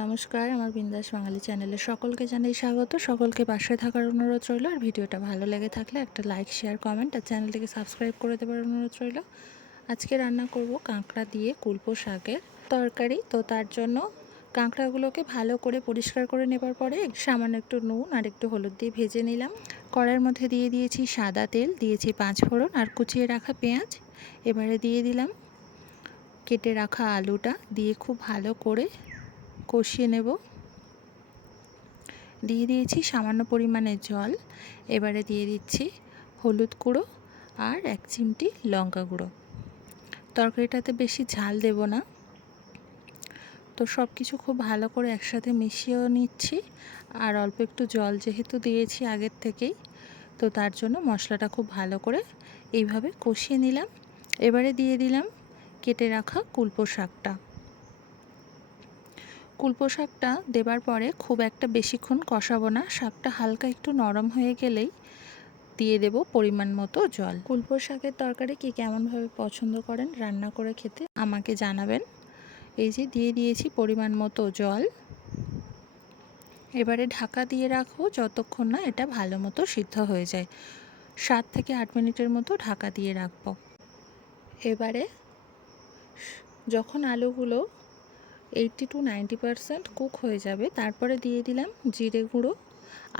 নমস্কার, আমার বিন্দাস বাঙালি চ্যানেলে সকলকে জানাই স্বাগত। সকলকে পাশে থাকার অনুরোধ রইল। আর ভিডিওটা ভালো লেগে থাকলে একটা লাইক, শেয়ার, কমেন্ট আর চ্যানেলটিকে সাবস্ক্রাইব করে দেওয়ার অনুরোধ রইল। আজকে রান্না করব কাঁকড়া দিয়ে কুলপো শাকের তরকারি। তো তার জন্য কাঁকড়াগুলোকে ভালো করে পরিষ্কার করে নেবার পরে সামান্য একটু নুন আর একটু হলুদ দিয়ে ভেজে নিলাম। কড়াইয়ের মধ্যে দিয়ে দিয়েছি সাদা তেল, দিয়েছি 5 ফোড়ন আর কুচিয়ে রাখা পেঁয়াজ। এবারে দিয়ে দিলাম কেটে রাখা আলুটা, দিয়ে খুব ভালো করে কষিয়ে নেব। দিয়ে দিয়েছি সামান্য পরিমাণে জল। এবারে দিয়ে দিচ্ছি হলুদ গুঁড়ো আর 1 চিমটি লঙ্কা গুঁড়ো। তরকারিটাতে বেশি ঝাল দেব না। তো সব কিছু খুব ভালো করে একসাথে মিশিয়েও নিচ্ছি। আর অল্প একটু জল যেহেতু দিয়েছি আগের থেকেই, তো তার জন্য মশলাটা খুব ভালো করে এইভাবে কষিয়ে নিলাম। এবারে দিয়ে দিলাম কেটে রাখা কুলপো শাকটা। কুলপো শাকটা দেবার পরে খুব একটা বেশিক্ষণ কষাবো না। শাকটা হালকা একটু নরম হয়ে গেলেই দিয়ে দেব পরিমাণ মতো জল। কুলপো শাকের তরকারি কি কেমনভাবে পছন্দ করেন রান্না করে খেতে আমাকে জানাবেন। এই যে দিয়ে দিয়েছি পরিমাণ মতো জল। এবারে ঢাকা দিয়ে রাখবো যতক্ষণ না এটা ভালো মতো সিদ্ধ হয়ে যায়। 7 থেকে 8 মিনিটের মতো ঢাকা দিয়ে রাখবো। এবারে যখন আলুগুলো 80 to 90% কুক হয়ে যাবে, তারপরে দিয়ে দিলাম জিরে গুঁড়ো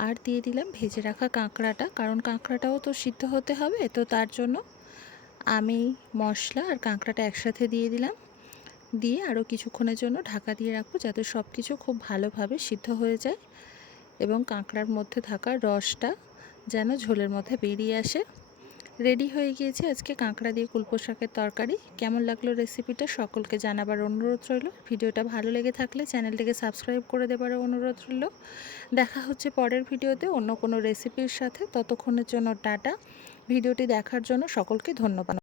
আর দিয়ে দিলাম ভেজে রাখা কাঁকড়াটা, কারণ কাঁকড়াটাও তো সিদ্ধ হতে হবে। তো তার জন্য আমি মশলা আর কাঁকড়াটা একসাথে দিয়ে দিলাম। দিয়ে আরও কিছুক্ষণের জন্য ঢাকা দিয়ে রাখবো যাতে সব কিছু খুব ভালোভাবে সিদ্ধ হয়ে যায় এবং কাঁকড়ার মধ্যে থাকা রসটা যেন ঝোলের মধ্যে বেরিয়ে আসে। রেডি হয়ে গিয়েছে আজকে কাঁকড়া দিয়ে কুলপো শাকের তরকারি। কেমন লাগলো রেসিপিটা সকলকে জানাবার অনুরোধ রইল। ভিডিওটা ভালো লেগে থাকলে চ্যানেলটিকে সাবস্ক্রাইব করে দেবার অনুরোধ রইল। দেখা হচ্ছে পরের ভিডিওতে অন্য কোনো রেসিপির সাথে। ততক্ষণের জন্য টাটা। ভিডিওটি দেখার জন্য সকলকে ধন্যবাদ।